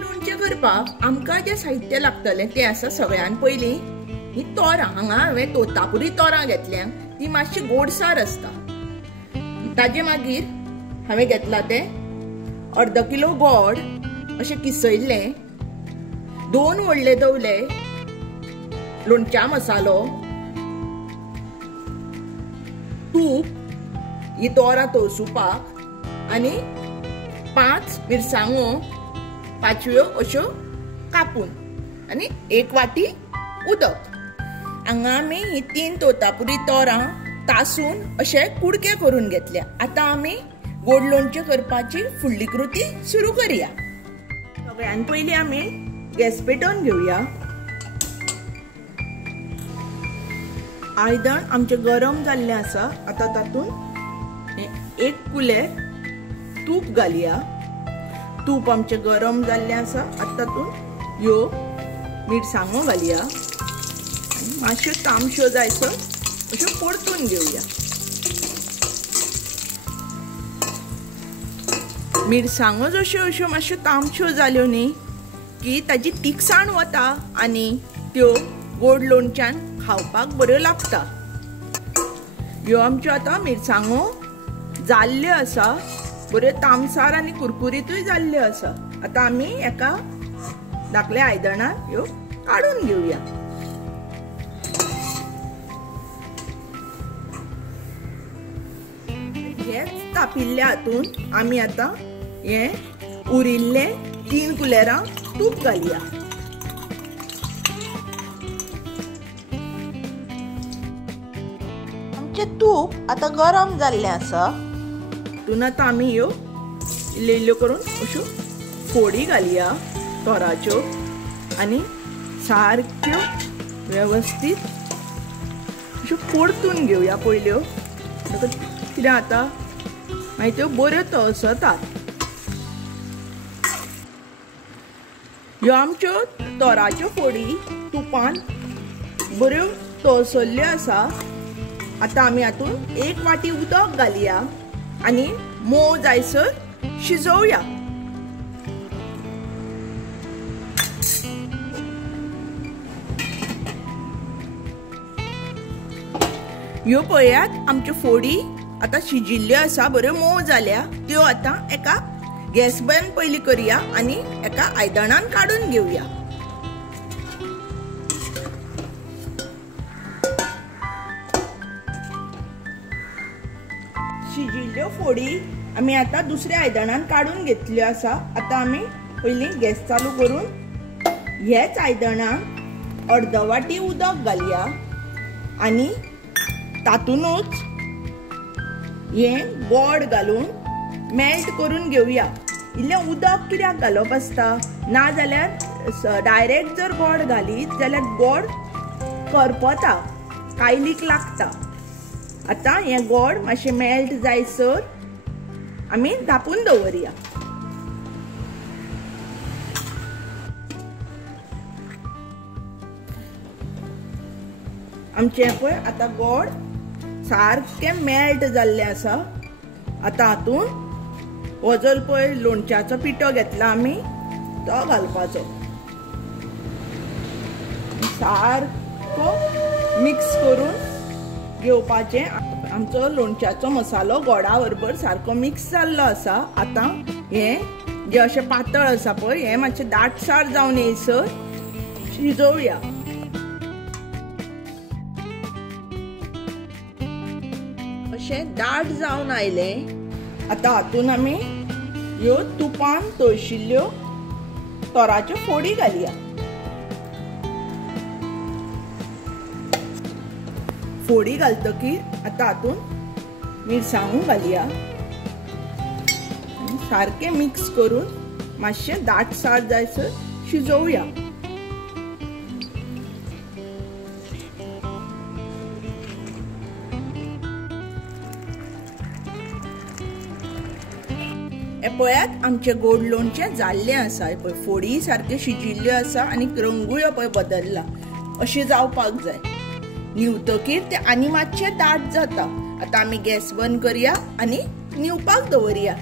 लोणचें करपाक आमकां जे साहित्य लागतलें तें आसा सगळ्यान पयलीं ही तोरां। हांगा हांवें तोतापुरी तोरां घेतल्यां, ती मातशी गोडसार आसता। ताजे मागीर हांवें घेतला ते अर्द किलो गोड अशें किसयल्लें, 2 व्हडले दवले लोणच्या मसालो, तूप, ही तोरां तळसुपाक आनी 5 मिरसांगो 5व्यो अश्यो कापून आनी 1 वाटी उदक। हांगा आमी ही 3 तोतापुरी तोरां तासून अशे कुडके करून घेतल्या। आतां आमी गोड लोणचें करपाची फुडली कृती सुरू करूया। सगळ्यान पयलीं आमी गॅस पेटोवन घेवया। आयदन आमचें गरम जाल्लें आसा। आतां तातूंत 1 कुलेर तूप घालया। तूप आमचें गरम जाल्लें आसा। आतां तातूंत ह्यो मिरसांगो घालया आनी मातश्यो तामश्यो जायसर अश्यो परतून घेवया। मिरसांगो जश्यो अश्यो मातश्यो तामश्यो जाल्यो न्ही की ताजी तिखसाण वता आनी त्यो गोड लोणच्यान खावपाक बऱ्यो लागता। ह्यो आमच्यो आतां मिरसांगो जाल्ल्यो आसा, बऱ्यो तामसार आनी कुरकुरीतूय जाल्ल्यो आसा। आतां आमी एका धाकल्या आयदनार ह्यो काडून घेवया। हेच तापिल्ल्या हातूंत आमी आतां हे उरिल्ले 3 कुलेरां तूप घालया। आमचें तूप आतां गरम जाल्लें आसा। तातूंत आतां आमी ह्यो इल्ल्यो इल्ल्यो करून अश्यो फोडी घालया तोराच्यो आनी सारक्यो वेवस्थीत अश्यो परतून घेवया पयल्यो, कित्याक आतां मागीर त्यो बऱ्यो तळसतात। ह्यो आमच्यो तोराच्यो फोडी तुपान बऱ्यो तळसल्ल्यो आसा। आतां आमी हातूंत 1 वाटी उदक घालया आनी मोव जायसर शिजोवया। ह्यो पळयात आमच्यो फोडी आतां शिजिल्ल्यो आसा, बऱ्यो मोव जाल्या। त्यो आतां एका गॅस बंद पयलीं करूया आनी एका आयदनान काडून घेवया। शिजिल्ल्यो फोडी आमी आतां दुसऱ्या आयदनान काडून घेतल्यो आसा। आतां आमी पयलीं गॅस चालू करून ह्याच आयदनान अर्द वाटी उदक घालया आनी तातूंतूच हें गोड घालून मेल्ट करून घेवया। इल्लें उदक कित्याक घालप आसता, ना जाल्यार डायरेक्ट जर गोड घालीत जाल्यार गोड करपता, कायलीक लागता। आतां हें गोड मातशें मेल्ट जायसर आमी धापून दवरया। आमचें पळय आतां गोड सारकें मेल्ट जाल्लें आसा। आतां हातूंत हो जो पळय लोणच्याचो पिठो घेतला आमी तो घालपाचो, सारको मिक्स करून घेवपाचें। आमचो लोणच्याचो मसालो गोडा बरोबर सारको मिक्स जाल्लो आसा। आतां हें जे अशें पातळ आसा पळय हें मातशें दाटसार जावन येयसर शिजोवया। अशें दाट जावन आयलें। आतां हातूंत आमी ह्यो तुपान तळशिल्ल्यो तोराच्यो फोडी घालया। फोडी घालतकीर आतां हातूंत मिरसांगो घालया आनी सारकें मिक्स करून मातशें दाटसार जायसर शिजोवया। हे पळयात आमचें गोड लोणचें जाल्लें आसा। पळय फोडी सारक्यो शिजिल्ल्यो आसा आनी रंगूय पळय बदलला, अशें जावपाक जाय। न्हिवतकीर तें आनी मातशें दाट जाता। आतां आमी गॅस बंद करया आनी न्हिवपाक दवरया।